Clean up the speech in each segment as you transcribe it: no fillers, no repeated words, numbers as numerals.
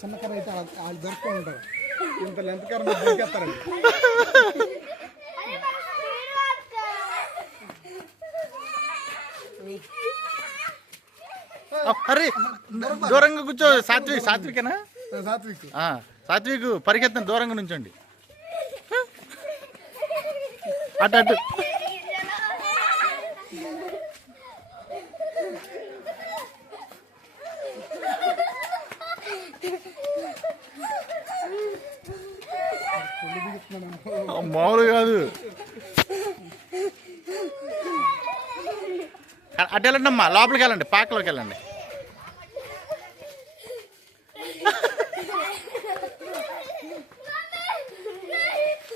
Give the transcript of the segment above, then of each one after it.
చిన్న కర్ర అయితే వాళ్ళు దొరుకుతూ ఉంటారు. ఇంత లెంత్ కర్ర దొరికేస్తారండి. అరే దూరంగా కూర్చో. సాత్వికేనా? సాత్విక్ పరిగెత్తండి, దూరంగా నుంచండి. అటు అటు మామూలు కాదు. అటు వెళ్ళండి అమ్మా, లోపలికి వెళ్ళండి, పాకలోకి వెళ్ళండి.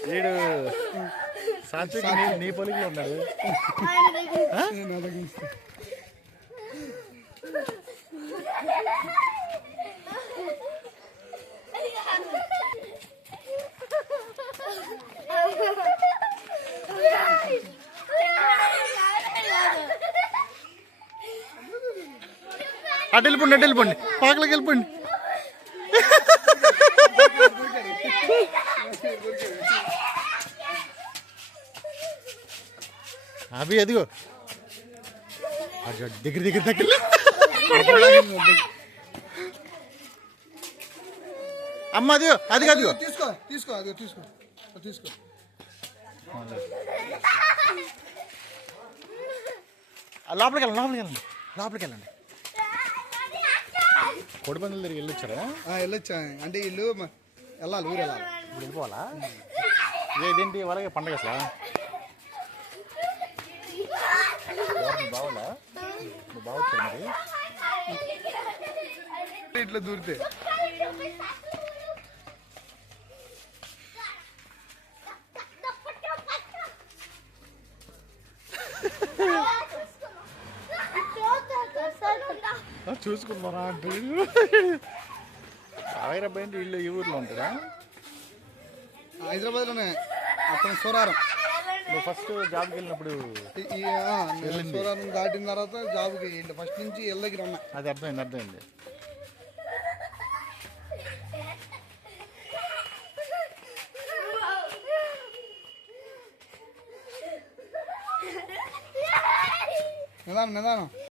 వీడు సాత్విక్ నీ పొలికిలో ఉన్నాడు. అటు వెళ్ళిపోండి, పాకలోకి వెళ్ళిపోండి. అవి అదిగో దగ్గర అమ్మ, అదిగో అదిగో తీసుకో. లోపలికి వెళ్ళండి. కోడిపందుల దగ్గరికి వెళ్ళొచ్చా అంటే ఇల్లు వెళ్ళాలి, ఊరు వెళ్ళాలి. ఇప్పుడు వెళ్ళిపోవాలా? ఇదేంటి వాళ్ళకి పండగ అసలు? బావులా నువ్వు బావచ్చు మరి ఇట్లా దూరితే చూసుకున్నారా అంటే హైదరాబాద్ అంటే ఇల్లు ఈ ఊర్లో ఉంటుందా? హైదరాబాద్లోనే అతను సూరారం. నువ్వు ఫస్ట్ జాబ్కి వెళ్ళినప్పుడు సూరారం దాటిన తర్వాత జాబ్కి ఫస్ట్ నుంచి ఇళ్ళ దగ్గర ఉన్నా. అది అర్థమైంది. నిదానం